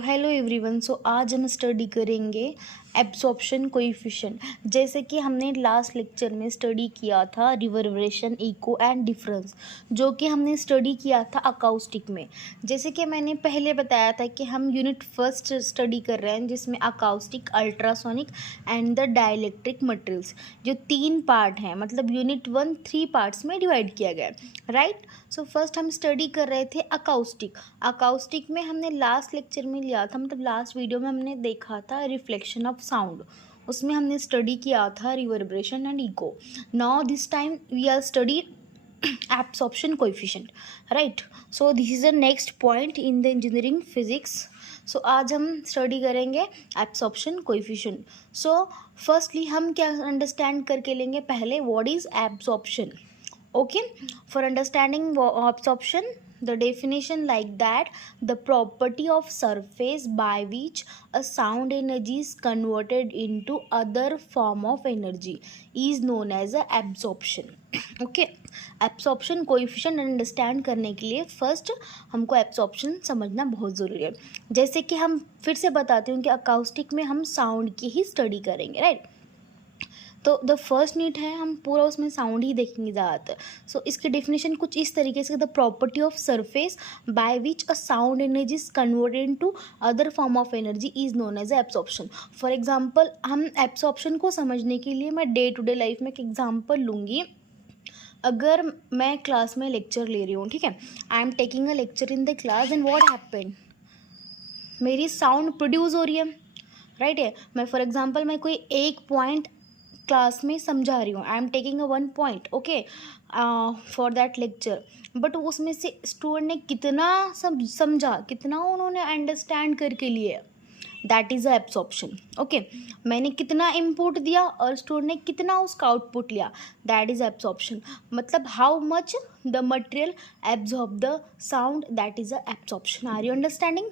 Hello everyone. आज हम study करेंगे एब्सॉर्प्शन कोएफिशिएंट। जैसे कि हमने लास्ट लेक्चर में स्टडी किया था रिवर्बरेशन, इको एंड डिफरेंस, जो कि हमने स्टडी किया था अकाउस्टिक में। जैसे कि मैंने पहले बताया था कि हम यूनिट फर्स्ट स्टडी कर रहे हैं, जिसमें acoustic, ultrasonic and the dielectric materials, जो 3 पार्ट हैं। मतलब यूनिट 1 3 पार्ट्स में डिवाइड किया गया है, राइट। सो फर्स्ट हम स्टडी कर रहे थे अकाउस्टिक। अकाउस्टिक में हमने लास्ट लेक्चर में लिया था, मतलब लास्ट वीडियो में हमने देखा था रिफ्लेक्शन ऑफ साउंड। उसमें हमने स्टडी किया था reverberation and echo. Now this time we are study absorption coefficient, right? So this is the next point in the engineering physics. So आज हम स्टडी करेंगे absorption coefficient. So firstly हम क्या understand करके लेंगे, पहले what is absorption. Okay, for understanding absorption, the definition like that: the property of surface by which a sound energy is converted into other form of energy is known as a absorption. Okay, absorption coefficient understand करने के लिए first हमको absorption समझना बहुत ज़रूरी है। जैसे कि हम फिर से बताती हूँ कि अकाउस्टिक में हम साउंड की ही स्टडी करेंगे, राइट। तो द फर्स्ट नीड है, हम पूरा उसमें साउंड ही देखेंगे ज़्यादातर। सो इसकी डेफिनेशन कुछ इस तरीके से: the property of surface by which a sound energy is converted into other form of energy is known as absorption. For example, हम एब्सॉर्प्शन को समझने के लिए मैं डे टू डे लाइफ में एक एग्जांपल लूँगी। अगर मैं क्लास में लेक्चर ले रही हूँ, ठीक है, I am taking a lecture in the class and what happened, मेरी साउंड प्रोड्यूस हो रही है, राइट है। मैं फॉर एग्जांपल मैं कोई एक पॉइंट क्लास में समझा रही हूँ, I am taking a 1 point, okay, for that lecture. But उसमें से स्टूडेंट ने कितना समझा, कितना उन्होंने अंडरस्टैंड करके लिए, that is a absorption. Okay, मैंने कितना इनपुट दिया और स्टूडेंट ने कितना उसका आउटपुट लिया, दैट इज़ एब्सॉर्प्शन। मतलब how much the material absorb the sound, that is a absorption. Are you understanding?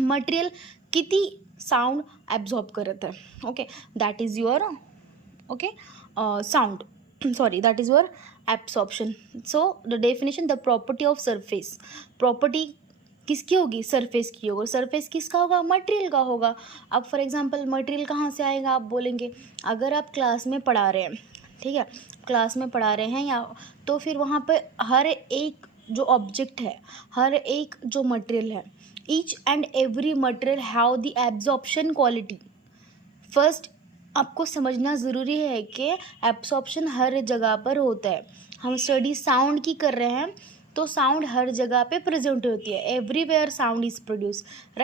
Material किती साउंड एब्जॉर्ब करत है, okay, that is your sound sorry, that is your absorption. So the definition: the property of surface, property किसकी होगी, surface की होगी। Surface किसका होगा, material का होगा। अब फॉर एग्जांपल मटेरियल कहाँ से आएगा, आप बोलेंगे अगर आप क्लास में पढ़ा रहे हैं, ठीक है, क्लास में पढ़ा रहे हैं, या तो फिर वहाँ पे हर एक जो ऑब्जेक्ट है, हर एक जो मटेरियल है, each and every material have the absorption quality. First आपको समझना ज़रूरी है कि एब्सॉर्प्शन हर जगह पर होता है। हम स्टडी साउंड की कर रहे हैं, तो साउंड हर जगह पे प्रेजेंट होती है, everywhere sound is produce, right.